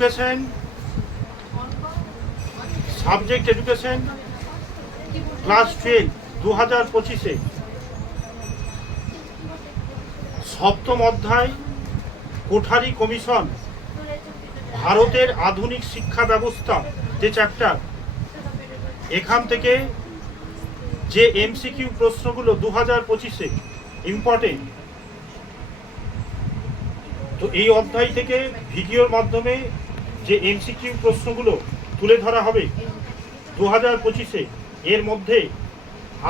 Education, subject education, class 12 2025-এ সপ্তম অধ্যায় Kothari commission, ভারতের আধুনিক শিক্ষা ব্যবস্থা যে চ্যাপ্টার, এখান থেকে যে এমসিকিউ প্রশ্নগুলো 2025-এ ইম্পর্টেন্ট, তো এই অধ্যায় থেকে ভিডিওর মাধ্যমে যে এমসিকিউ প্রশ্নগুলো তুলে ধরা হবে 2025-এ, এর মধ্যে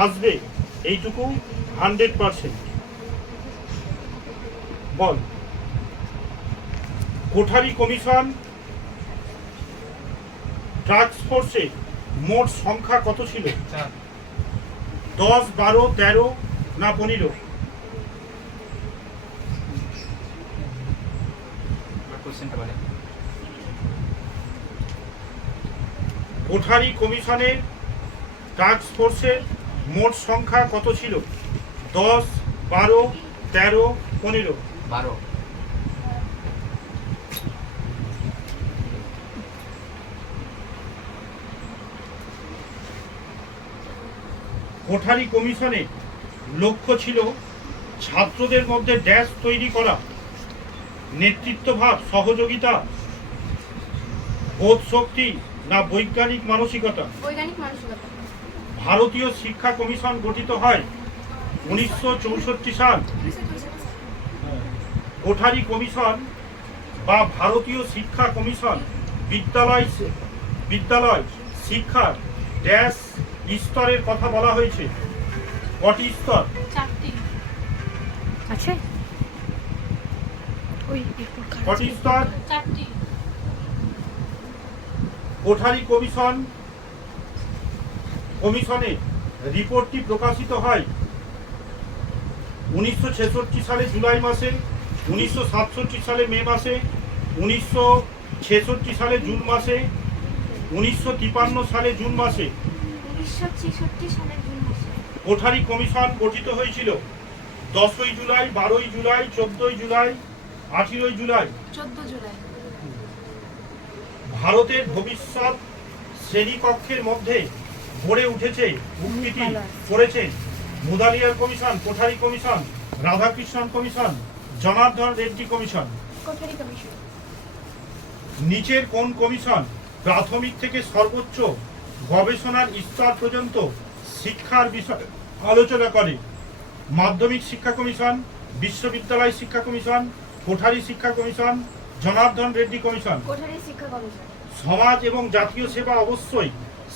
আসবে এইটুকু 100%। বল, কোঠারি কমিশন টাস্ক ফোর্সে মোট সংখ্যা কত ছিল? 10, 12, 13 না 15? কোঠারি কমিশনের টাস্ক ফোর্সের মোট সংখ্যা কত ছিল? 10, 12, 13, 15? 12। কোঠারি কমিশনের লক্ষ্য ছিল ছাত্রদের মধ্যে ড্যাশ তৈরি করা, নেতৃত্বভাব, সহযোগিতা, বোধ শক্তি না বৈজ্ঞানিক মানসিকতা? ভারতীয় শিক্ষা কমিশন গঠিত হয় 1964 সাল। কোঠারি কমিশন বা ভারতীয় শিক্ষা কমিশন বিদ্যালয় শিক্ষার ড্যাশ স্তরের কথা বলা হয়েছে। কটি স্তর? 4টি আছে। কটি স্তর? 4টি। কোঠারি কমিশনের রিপোর্টটি প্রকাশিত হয় 1966 সালে জুলাই মাসে, 1967 সালে মে মাসে, 1966 সালে জুন মাসে, 1953 সালে জুন মাসে। 1966 সালে জুন মাসে। কোঠারি কমিশন গঠিত হয়েছিল 10ই জুলাই, 12ই জুলাই, 14ই জুলাই, 18ই জুলাই। 14 জুলাই। ভারতের ভবিষ্যৎ শ্রেণীকক্ষের মধ্যে গড়ে উঠেছে উন্নতি করেছেন Mudaliar commission, Kothari commission, Radhakrishnan commission, Janardhan Reddy commission. Kothari commission. নিচের কোন কমিশন প্রাথমিক থেকে সর্বোচ্চ গবেষণার স্তর পর্যন্ত শিক্ষার বিষয় আলোচনা করে? মাধ্যমিক শিক্ষা কমিশন, বিশ্ববিদ্যালয় শিক্ষা কমিশন, কোঠারি শিক্ষা কমিশন, জনার্দন রেড্ডি কমিশন। কোঠারি শিক্ষা কমিশন। সমাজ এবং জাতীয় সেবা অবশ্যই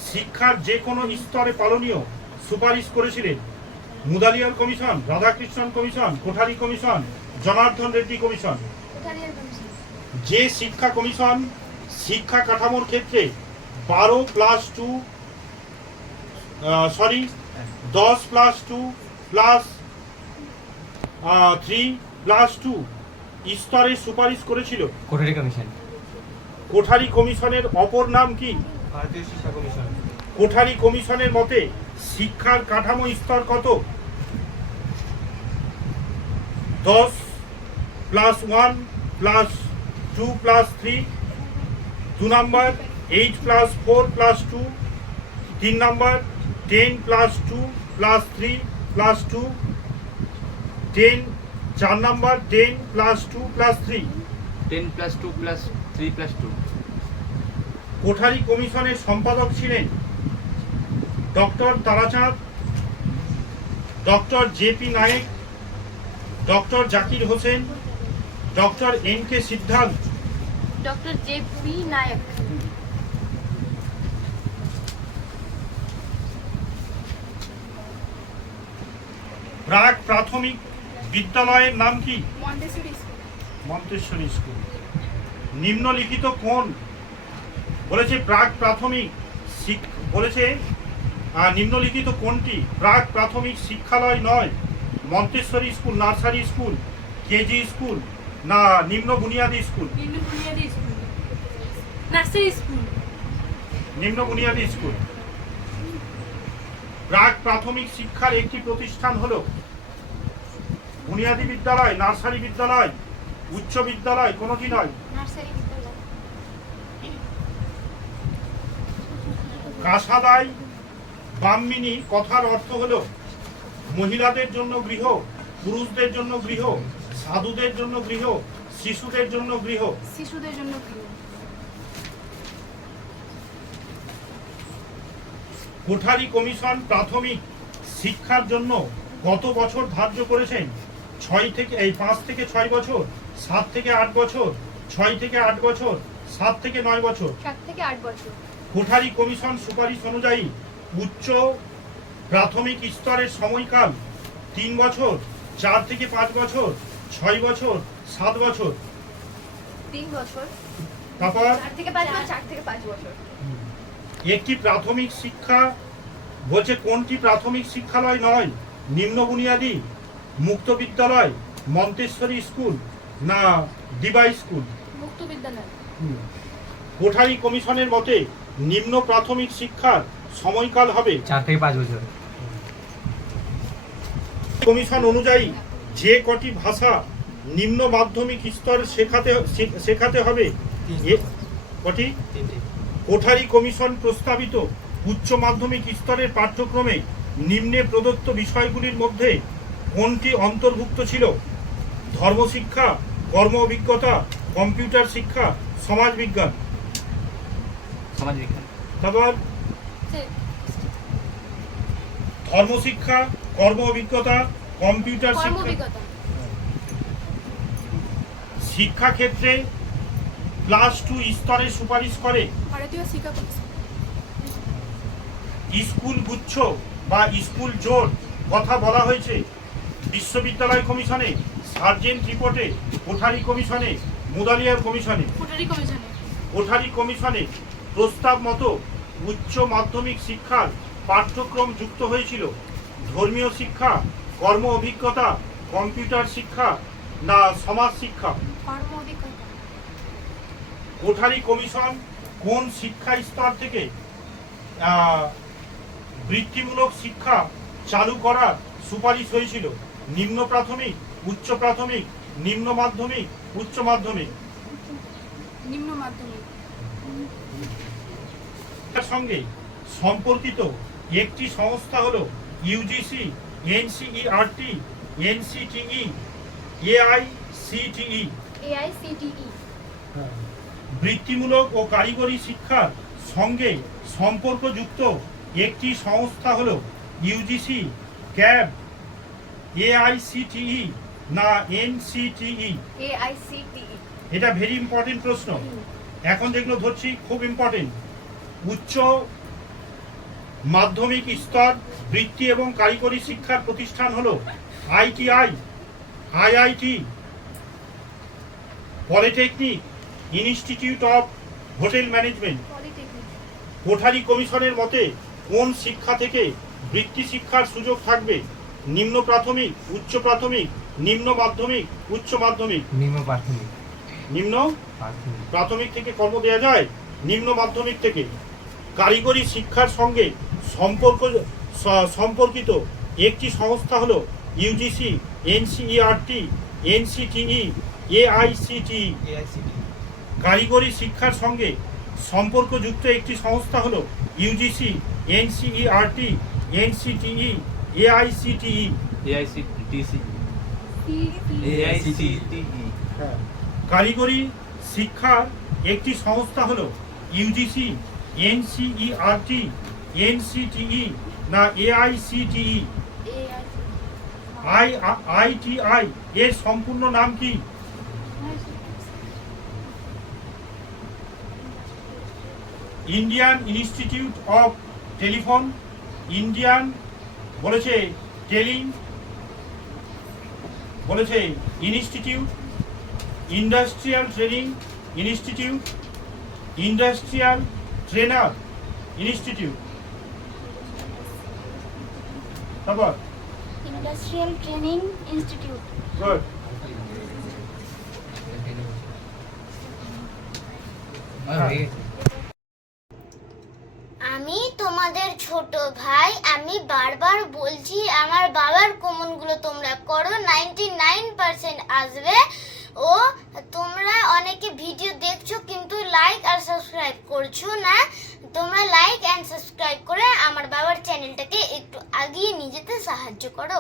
শিক্ষার যে কোনো স্তরে পালনীয় সুপারিশ করেছিলেন Mudaliar commission, Radhakrishnan commission, Kothari commission, Janardhan Reddy commission. কোঠারিয়ার কমিশন। যে শিক্ষা কমিশন শিক্ষা কাঠামোর ক্ষেত্রে 10+2 3+2 স্তরের সুপারিশ করেছিল? কোঠারি কমিশন। কোঠারি কমিশনের অপর নাম কি? ভারতীয় শিক্ষা কমিশন। কোঠারি কমিশনের মতে শিক্ষার কাঠামো স্তর কত? 10+1+2+3, 2 নম্বর 8+4+2, 3 নম্বর 10+2+3+2, 4 নম্বর 10+2+3। 10+2+3+2। কোঠারি কমিশনের সম্পাদক ছিলেন doctor Tarachand, doctor J P. Nayak, doctor Zakir Hussain, doctor M K. Siddhanta. Doctor J P. Nayak. প্রাক প্রাথমিক বিদ্যালয়ের নাম কি? Montessori school. Montessori school. নিম্নলিখিত কোন বলেছে প্রাক প্রাথমিক বলেছে নিম্নলিখিত কোনটি প্রাক প্রাথমিক শিক্ষালয় নয়? Montessori school, nursery school, KG school না নিম্ন বুনিয়াদী স্কুল? নিম্ন বুনিয়াদী স্কুল। Nursery school. নিম্ন বুনিয়াদী স্কুল। প্রাক প্রাথমিক শিক্ষার একটি প্রতিষ্ঠান হলো বুনিয়াদী বিদ্যালয়, নার্সারি বিদ্যালয়, উচ্চ বিদ্যালয়, কোনটি নয়? নার্সারি বিদ্যালয়। কাসাদাই ব্রাহ্মিনী কথার অর্থ হলো মহিলাদের জন্য গৃহ, পুরুষদের জন্য গৃহ, সাধুদের জন্য গৃহ, শিশুদের জন্য গৃহ। শিশুদের জন্য প্রিয়। কোঠারি কমিশন প্রাথমিক শিক্ষার জন্য কত বছর ধার্য করেছেন? 5 থেকে 6 বছর, 7 থেকে 8 বছর, 6 থেকে 8 বছর, 7 থেকে 9 বছর। 7 থেকে 8 বছর। কোঠারি কমিশন সুপারিশ অনুযায়ী উচ্চ প্রাথমিক স্তরের সময়কাল 3 বছর, 4 থেকে 5 বছর, 6 বছর, 7 বছর। 3 বছর। তারপর 4 থেকে 5 বছর, 4 থেকে 5 বছর। একটি প্রাথমিক শিক্ষা বলছে কোনটি প্রাথমিক শিক্ষালয় নয়? নিম্ন বুনিয়াদী, মুক্ত বিদ্যালয়, মন্তেশ্বরী স্কুল না ডিবাই স্কুল? মুক্ত বিদ্যালয়। কোঠারি কমিশনের মতে নিম্ন প্রাথমিক শিক্ষার সময়কাল হবে 4 থেকে 5 বছর। কমিশন অনুযায়ী যে কটি ভাষা নিম্ন মাধ্যমিক স্তর শেখাতে হবে কটি? 3টে। কোঠারি কমিশন প্রস্তাবিত উচ্চ মাধ্যমিক স্তরের পাঠ্যক্রমে নিম্নে প্রদত্ত বিষয়গুলির মধ্যে কোনটি অন্তর্ভুক্ত ছিল? ধর্মশিক্ষা, কর্ম অভিজ্ঞতা, কম্পিউটার শিক্ষা, সমাজবিজ্ঞান। সমাজ বিজ্ঞান। তারপর ধর্মশিক্ষা, কর্ম অভিজ্ঞতা, কম্পিউটার কর্ম শিক্ষা। অভিজ্ঞতা। শিক্ষাক্ষেত্রে ক্লাস 2 স্তরে সুপারিশ করে ভারতীয় শিক্ষা কমিশন। স্কুল গুচ্ছ বা স্কুল জোট কথা বলা হয়েছে বিশ্ববিদ্যালয় কমিশনে, সার্জেন্ট রিপোর্টে, কোঠারি কমিশনে, মুদালিয়ার কমিশনে। কোঠারি কমিশনে। কোঠারি কমিশনে প্রস্তাব মতো উচ্চ মাধ্যমিক শিক্ষার পাঠ্যক্রম যুক্ত হয়েছিল ধর্মীয় শিক্ষা, কর্ম অভিজ্ঞতা, কম্পিউটার শিক্ষা না সমাজ শিক্ষা? কর্ম অভিজ্ঞতা। কোঠারি কমিশন কোন শিক্ষা স্তর থেকে বৃত্তিমূলক শিক্ষা চালু করার সুপারিশ হয়েছিল? নিম্ন প্রাথমিক, উচ্চ প্রাথমিক, নিম্ন মাধ্যমিক, উচ্চ মাধ্যমিক? নিম্ন মাধ্যমিক। এর সঙ্গে সম্পর্কিত একটি সংস্থা হলো UGC, NCERT, NCTE, AICTE. AICTE। বৃত্তিমূলক ও কারিগরি শিক্ষার সঙ্গে সম্পর্কযুক্ত একটি সংস্থা হলো ইউজিসি, ক্যাব, এআইসিটিই না এনসিটিই? AICTE। এটা ভেরি ইম্পর্টেন্ট প্রশ্ন। এখন যেগুলো ধরছি খুব ইম্পর্টেন্ট। উচ্চ মাধ্যমিক স্তর বৃত্তি এবং কারিগরি শিক্ষার প্রতিষ্ঠান হলো ITI, IIT, polytechnic, institute of hotel management. Polytechnic. Kothari কমিশনের মতে কোন শিক্ষা থেকে বৃত্তি শিক্ষার সুযোগ থাকবে? নিম্ন প্রাথমিক, উচ্চ প্রাথমিক, নিম্ন মাধ্যমিক, উচ্চ মাধ্যমিক? নিম্ন প্রাথমিক। নিম্ন প্রাথমিক। প্রাথমিক থেকে কর্ম দেওয়া যায়, নিম্ন মাধ্যমিক থেকে। কারিগরি শিক্ষার সঙ্গে সম্পর্কিত একটি সংস্থা হলো UGC, NCERT, NCTE, AICTE. AICTE। কারিগরি শিক্ষার সঙ্গে সম্পর্কযুক্ত একটি সংস্থা হলো UGC, NCERT, NCTE, AICTE. AICTE। হ্যাঁ। কারিগরি শিক্ষার একটি সংস্থা হলো ইউজিসি, এনসিইআরটি, এনসিটিই না এআইসিটিই? আইটিআই এর সম্পূর্ণ নাম কি? Indian institute of telephone, Indian বলেছে টেলিং, বলেছে institute, industrial training institute, industrial trainer institute. তারপর ইন্ডাস্ট্রিয়াল ট্রেনিং ইনস্টিটিউট। গুড। আমি তোমাদের ছোট ভাই। আমি বারবার বলছি আমার বাবার কমনগুলো তোমরা করো, 99% আসবে। ও তোমরা অনেকে ভিডিও দেখছো কিন্তু লাইক আর সাবস্ক্রাইব করছো না। তোমরা লাইক অ্যান্ড সাবস্ক্রাইব করে আমার বাবার চ্যানেলটাকে একটু আগিয়ে নিয়ে যেতে সাহায্য করো।